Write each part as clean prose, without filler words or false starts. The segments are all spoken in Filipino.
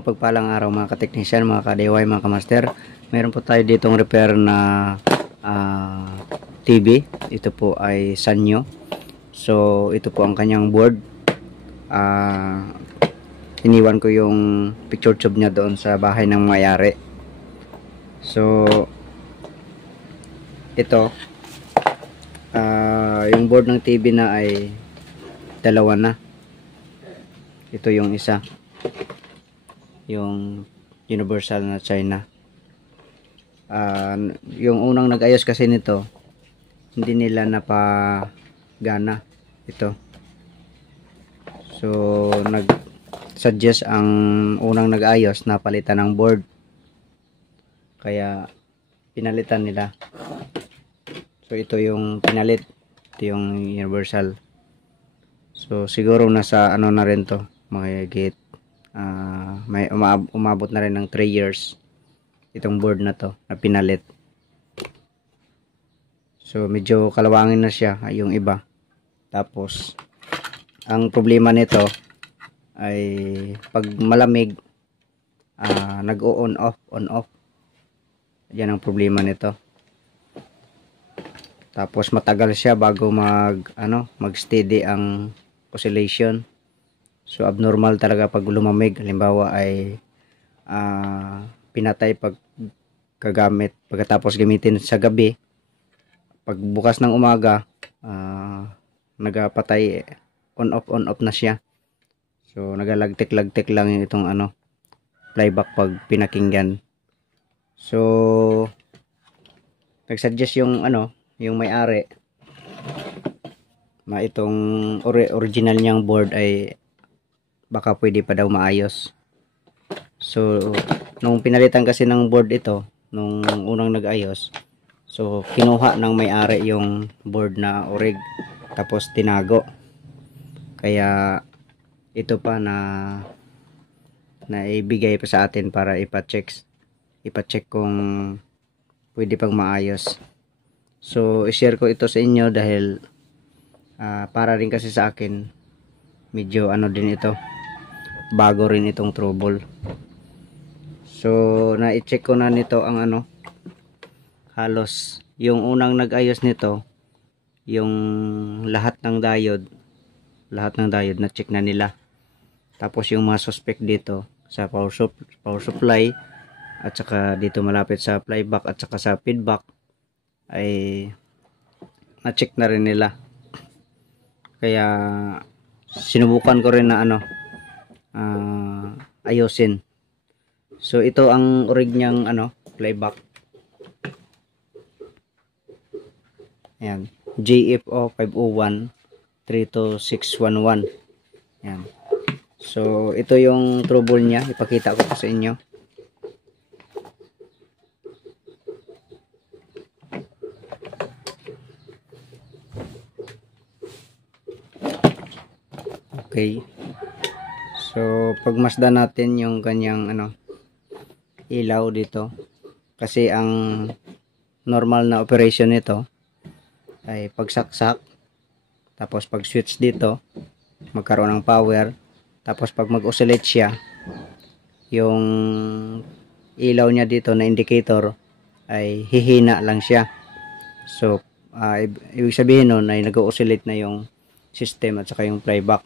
mapagpalang araw mga ka-technician, mga ka-DIY, mga ka-master. Meron po tayo ditong repair na TV. Ito po ay Sanyo. So ito po ang kanyang board. Iniwan ko yung picture tube niya doon sa bahay ng may-ari. So ito yung board ng TV na ay dalawa na. Ito yung isa, yung universal na China. Yung unang nag-ayos kasi nito, hindi nila napagana ito. So nag-suggest ang unang nag-ayos na palitan ng board, kaya pinalitan nila. So ito yung pinalit, ito yung universal. So siguro nasa ano na rin to, mga gate may umabot na rin ng 3 years itong board na to na pinalit. So medyo kalawangin na siya yung iba. Tapos ang problema nito ay pag malamig nag-o-on off. Yan ang problema nito. Tapos matagal siya bago mag steady ang oscillation. So abnormal talaga pag lumamig. Halimbawa ay pinatay pag kagamit, pagkatapos gamitin sa gabi, pag bukas ng umaga nagapatay, on off na siya. So nagalagtik-lagtik lang yung itong playback pag pinakinggan. So nagsuggest yung yung may-ari na itong original niyang board ay baka pwede pa daw maayos. So nung pinalitan kasi ng board ito nung unang nag-ayos, so kinuha ng may-ari yung board na orig, tapos tinago. Kaya ito pa na ibigay pa sa atin para ipa-check kung pwede pang maayos. So i-share ko ito sa inyo dahil para rin kasi sa akin medyo din ito, bago rin itong trouble. So na-check ko na nito ang halos yung unang nag-ayos nito, yung lahat ng diode na check na nila. Tapos yung mga suspect dito sa power supply at saka dito malapit sa playback at saka sa feedback ay na-check na rin nila. Kaya sinubukan ko rin na ayusin. So ito ang orig niyang playback. Ayan, JFO 501 32611. Ayan. So ito yung trouble niya, ipakita ko sa inyo. Okay. So pagmasdan natin yung kanyang ilaw dito, kasi ang normal na operation nito ay pagsaksak, tapos pag switch dito magkaroon ng power, tapos pag mag-oscillate siya, yung ilaw niya dito na indicator ay hihina lang siya. So ibig sabihin nun ay nag-oscillate na yung system at saka yung playback.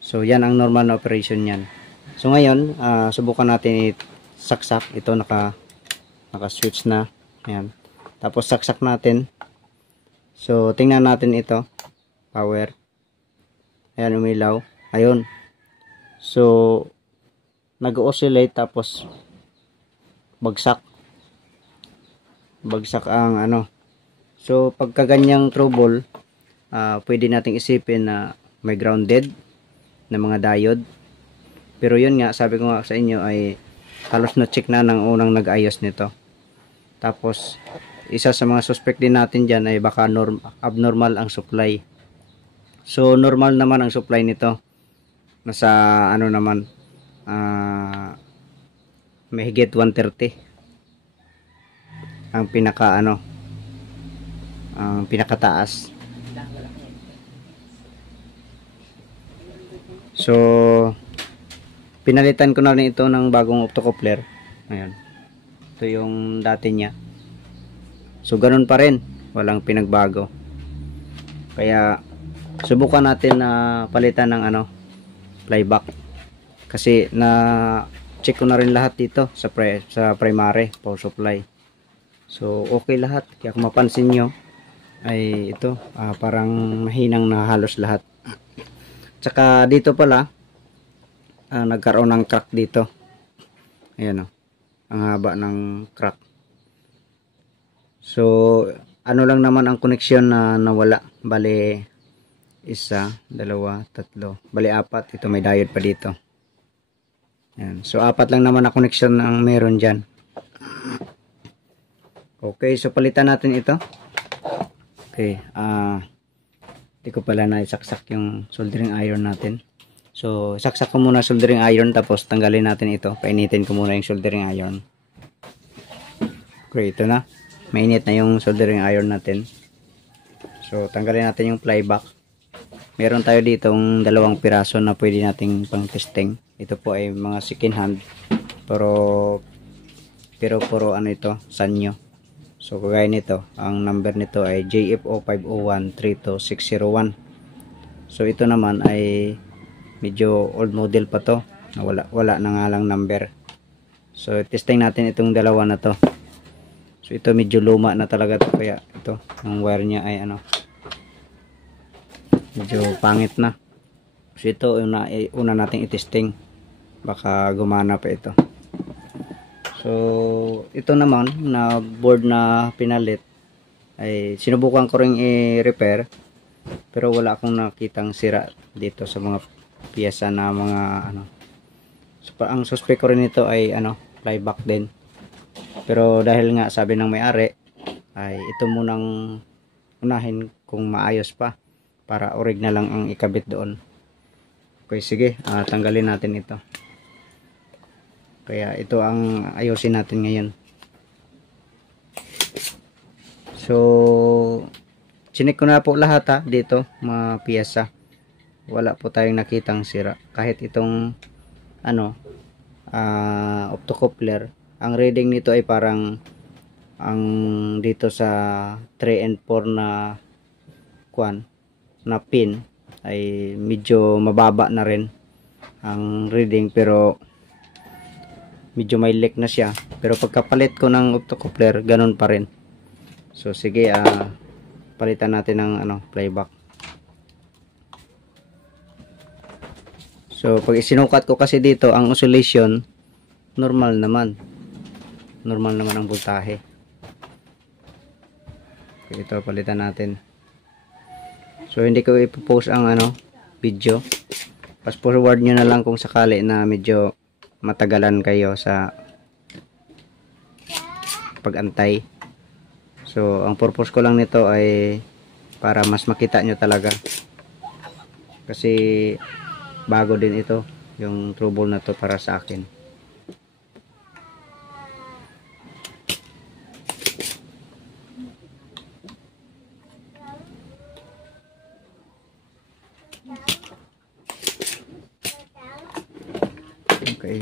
So yan ang normal na operation niyan. So ngayon subukan natin saksak. Ito naka-switch na. Ayan. Tapos saksak natin. So tingnan natin ito. Power. Ayan, umilaw. Ayun. So nag-oscillate tapos bagsak. Bagsak ang So pagka ganyang trouble, pwede nating isipin na may grounded na mga diode. Pero yun nga, sabi ko nga sa inyo ay halos na check na ng unang nag-ayos nito. Tapos isa sa mga suspect din natin dyan ay baka abnormal ang supply. So normal naman ang supply nito. Nasa naman may higit 130 ang ang pinakataas. So pinalitan ko na rin ito ng bagong optocoupler. Ayan. Ito yung dati niya. So ganun pa rin, walang pinagbago. Kaya subukan natin na palitan ng flyback. Kasi na check ko na rin lahat dito sa primary power supply. So okay lahat. Kaya kung mapansin nyo ay ito parang mahinang na halos lahat. Tsaka dito pala nagkaroon ng crack dito. Ayan ang haba ng crack. So ano lang naman ang koneksyon na nawala. Bale 1, 2, 3, bale 4. Ito may diode pa dito. Ayan. So 4 lang naman na koneksyon ang meron dyan. Okay, so palitan natin ito. Okay, hindi ko pala naisaksak yung soldering iron natin. So saksak ko muna soldering iron, tapos tanggalin natin ito. Painitin ko muna yung soldering iron. Okay, ito na. Mainit na yung soldering iron natin. So tanggalin natin yung flyback. Meron tayo ditong 2 piraso na pwede nating pang testing. Ito po ay mga second hand, pero puro ito, Sanyo. So kagaya nito, ang number nito ay JFO 501-32601. So ito naman ay medyo old model pa to, wala na nga lang number. So testing natin itong dalawa na to. So ito medyo luma na talaga to, kaya ito ang wire niya ay medyo pangit na. So ito una nating i-testing, baka gumana pa ito. So ito naman na board na pinalit ay sinubukan ko ring i-repair, pero wala akong nakitang sira dito sa mga piyesa na mga So, ang suspect ko rin ito ay flyback din. Pero dahil nga sabi ng may-ari ay ito munang unahin kung maayos pa, para orig na lang ang ikabit doon. Okay, sige, tanggalin natin ito. Kaya ito ang ayusin natin ngayon. So chinik ko na po lahat dito mga piyesa. Wala po tayong nakitang sira. Kahit itong optocoupler, ang reading nito ay parang ang dito sa 3 and 4 na pin ay medyo mababa na rin ang reading, pero medyo may leak na siya. Pero pagkapalit ko ng optocoupler, ganun pa rin. So sige, palitan natin ng flyback. So pag isinukat ko kasi dito, ang oscillation normal naman ang voltahe. Okay, ito palitan natin. So hindi ko ipopost ang video. Fast forward nyo na lang kung sakali na medyo matagalan kayo sa pag-antay. So ang purpose ko lang nito ay para mas makita nyo talaga, kasi bago din ito yung trouble na to para sa akin. Okay,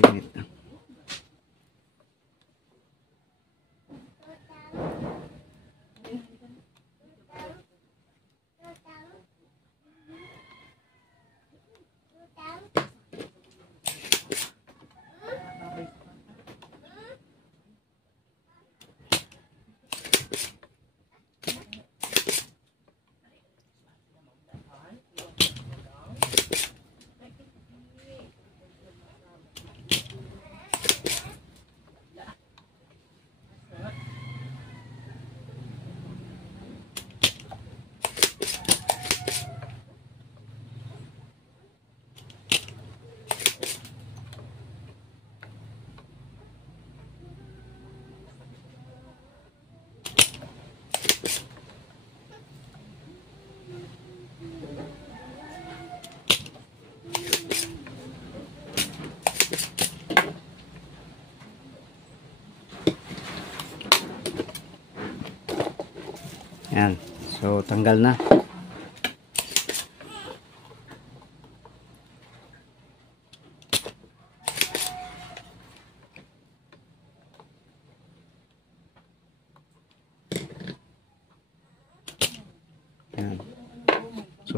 yan. So tanggal na.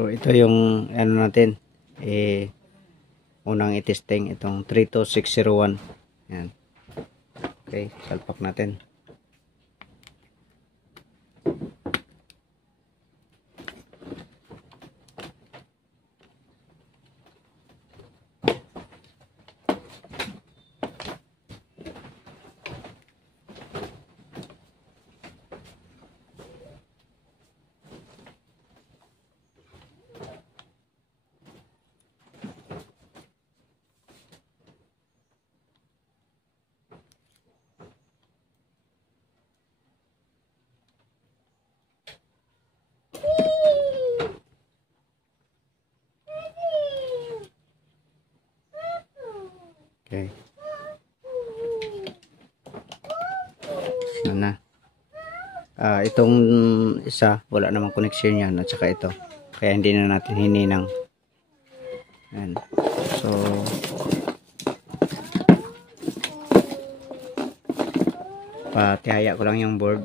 So ito yung ano natin, unang itesting itong 32601. Yan. Okay, salpak natin. Okay. Ano na. Itong isa, wala namang connection yan. At saka ito. Kaya hindi na natin hininang. Ayan. So, patihaya ko lang yung board.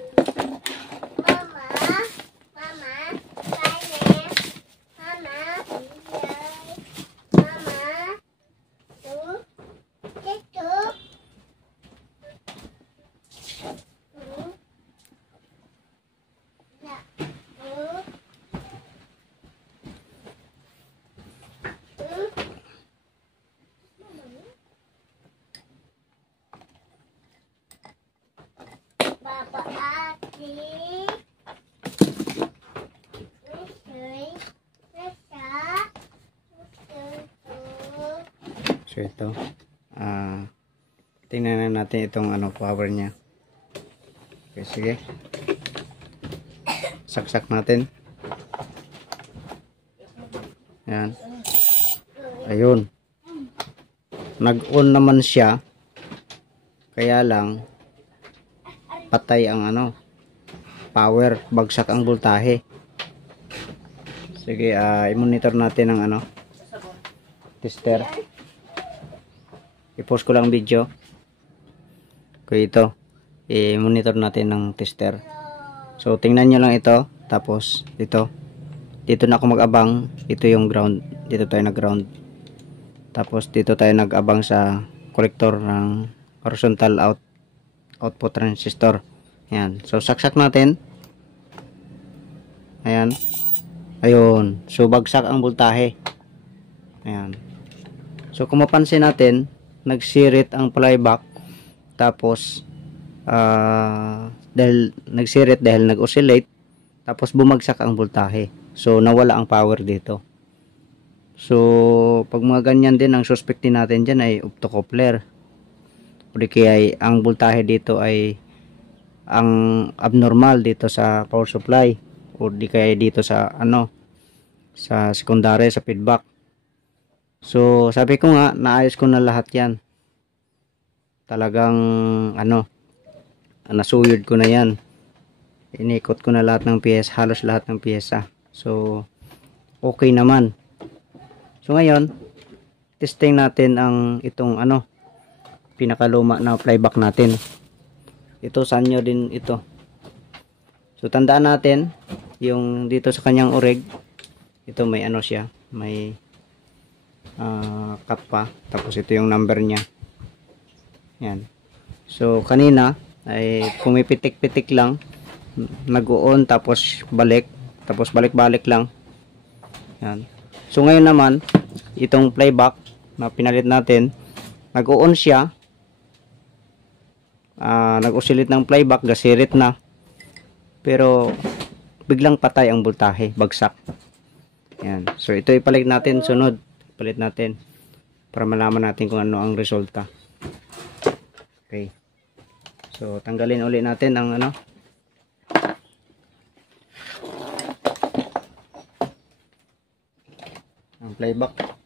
So ito, tingnan na natin itong ano, power niya. Okay, sige. Saksak natin. Ayan. Ayun. Nag-on naman siya. Kaya lang patay ang ano, power, bagsak ang voltahe. Sige, i-monitor natin ang ano, tester. I-post ko lang video. Okay, ito. I-monitor natin ng tester. So, tingnan nyo lang ito. Tapos, ito. Dito na ako mag-abang. Ito yung ground. Dito tayo nag-ground. Tapos, dito tayo nag-abang sa collector ng horizontal output transistor. Ayan. So, saksak natin. Ayan. Ayun. So, bagsak ang voltahe. Ayan. So, kung mapansin natin, nagsirit ang playback. Tapos, dahil nagsirit, dahil nag-oscillate, tapos bumagsak ang voltahe. So, nawala ang power dito. So, pag mga ganyan din, ang suspectin natin dyan ay optocoupler. O di kaya ang voltahe dito ay ang abnormal dito sa power supply. O di kaya dito sa ano, sa secondary, sa feedback. So, sabi ko nga, naayos ko na lahat yan. Talagang, ano, nasuyod ko na yan. Inikot ko na lahat ng piyesa, halos lahat ng piyesa. So, okay naman. So, ngayon, testing natin ang itong, ano, pinakaluma na playback natin. Ito, sanyo din ito. So, tandaan natin, yung dito sa kanyang oreg, ito may ano siya, may cut pa, tapos ito yung number niya. Yan. So kanina ay pumipitik-pitik lang, nag-on tapos balik-balik lang. Yan. So ngayon naman itong playback na pinalit natin, nag-on siya, nag-oscillate ng playback, gasirit na, pero biglang patay ang voltahe, bagsak. Yan. So ito ipalit natin sunod. Palit natin para malaman natin kung ano ang resulta. Okay. So, tanggalin ulit natin ang ano, ang playback.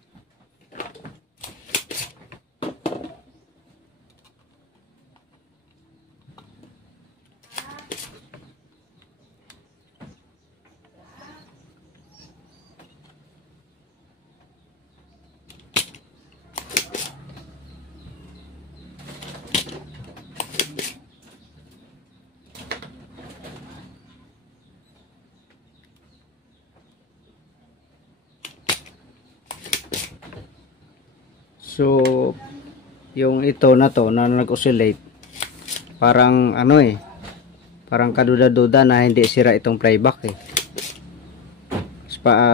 So yung ito na to na nag-oscillate, parang ano parang kaduda-duda na hindi sira itong playback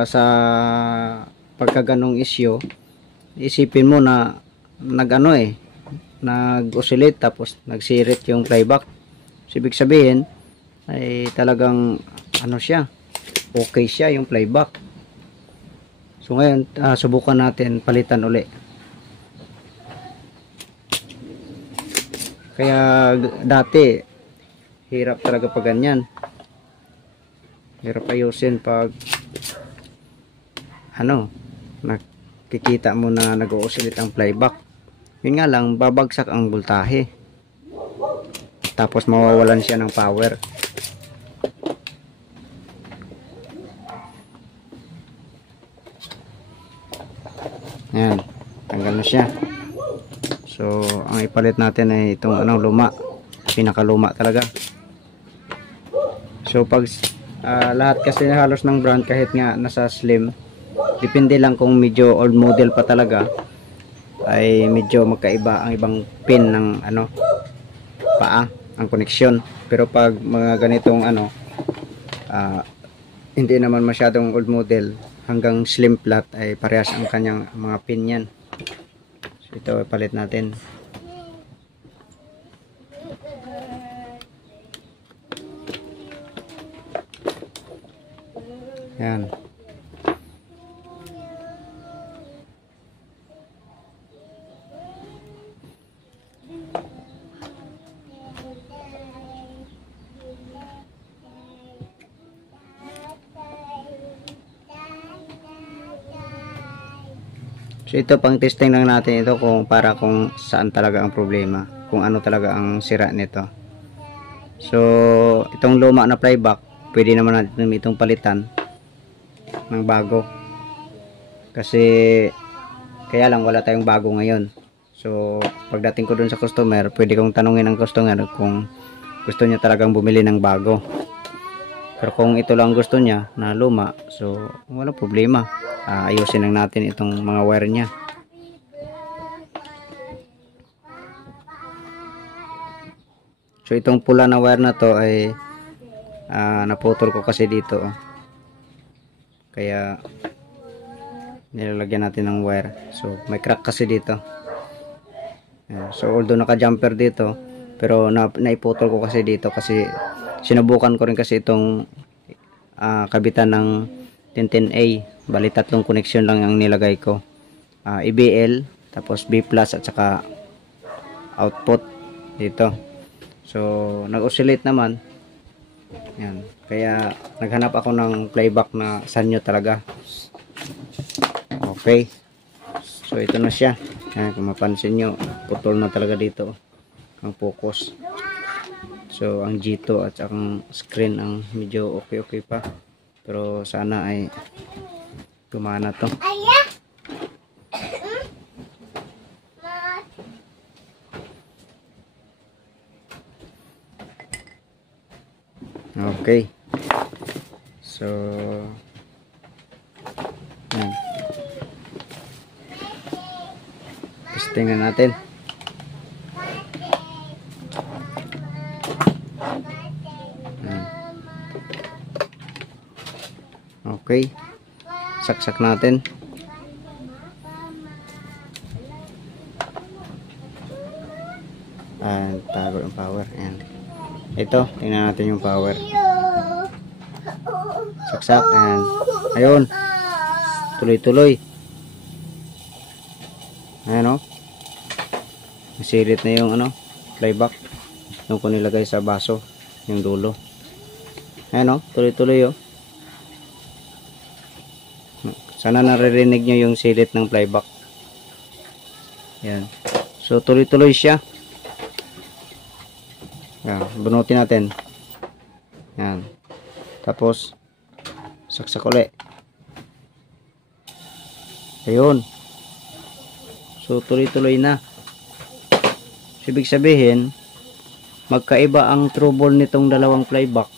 sa pagkaganong issue. Isipin mo na nag-oscillate tapos nagsirit yung playback. So, ibig sabihin ay talagang siya, okay siya yung playback. So ngayon subukan natin palitan uli. Kaya dati hirap talaga pag ganyan, hirap ayusin pag nakikita mo na nag-oscillate ang playback. Yun nga lang, babagsak ang voltahe tapos mawawalan siya ng power. Yan, tanggal na siya. So ang ipalit natin ay itong luma, pinakaluma talaga. So pag lahat kasi halos ng brand, kahit nga nasa slim, depende lang kung medyo old model pa talaga, ay medyo magkaiba ang ibang pin ng paa, ang koneksyon. Pero pag mga ganitong hindi naman masyadong old model, hanggang slim flat, ay parehas ang kanyang mga pin yan. So ito ipalit natin. Yan. So ito, pang testing lang natin ito kung saan talaga ang problema, kung ano talaga ang sira nito. So itong luma na playback, pwede naman natin itong palitan ng bago, kasi kaya lang wala tayong bago ngayon. So pagdating ko dun sa customer, pwede kong tanungin ang customer kung gusto niya talagang bumili ng bago. Pero kung ito lang gusto niya na luma, so wala problema, ayusin lang natin itong mga wire niya. So itong pula na wire na to ay naputol ko kasi dito, kaya nilalagyan natin ng wire. So may crack kasi dito. So although naka jumper dito, pero naiputol ko kasi dito, kasi sinubukan ko rin kasi itong kabitan ng 1010A. Bali tatlong connection lang ang nilagay ko, EBL, tapos B plus, at saka output dito. So nag-oscillate naman. Yan, kaya naghanap ako ng playback na sanyo talaga. Okay, so ito na siya. Yan, kung mapansin nyo, putol na talaga dito ang focus. So ang G2 at ang screen ang medyo okay pa, pero sana ay gumana to. Okay, so yan, testing na natin. Okay, saksak natin. Tago yung power. Ayan. Ito, tingnan natin yung power. Saksak. Ayan. Ayun. Tuloy-tuloy. Ayan, masilit na yung playback. Yung ko nilagay sa baso, yung dulo. Ayan, tuloy-tuloy. Sana naririnig nyo yung silit ng playback. Yan. So tuloy-tuloy siya. Yan, bunutin natin. Yan. Tapos saksak ulit. Ayun. So tuloy-tuloy na. So, ibig sabihin, magkaiba ang trouble nitong dalawang playback.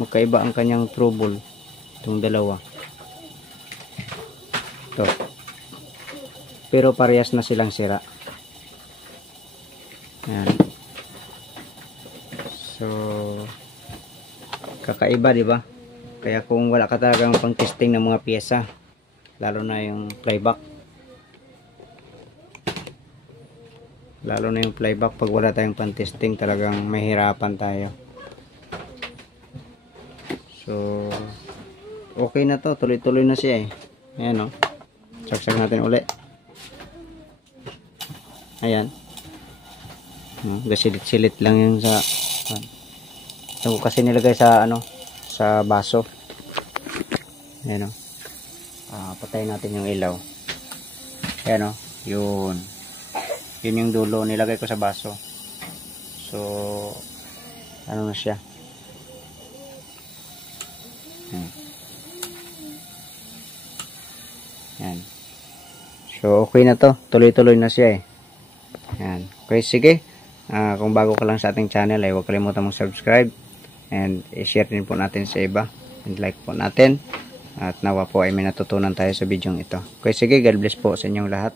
Magkaiba ang kanyang trouble itong dalawa. Ito. pero parehas na silang sira. Yan. So kakaiba, di ba? Kaya kung wala ka talagang pang testing ng mga pyesa, lalo na yung playback, pag wala tayong pang testing, talagang mahirapan tayo. So okay na to, tuloy-tuloy na siya eh. Ayan o, saksak natin uli. Ayan, gasilit-silit lang yung sa yung kasi nilagay sa sa baso. Ayan o, patayin natin yung ilaw. Ayan o, yun yung dulo nilagay ko sa baso. So ano na siya. Yan. So okay na to, tuloy-tuloy na siya eh. Yan. Okay, sige. Kung bago ka lang sa ating channel ay huwag kalimutan mong subscribe and i-share din po natin sa iba and like po natin, at nawa po ay may natutunan tayo sa video ito. Okay, sige, God bless po sa inyong lahat.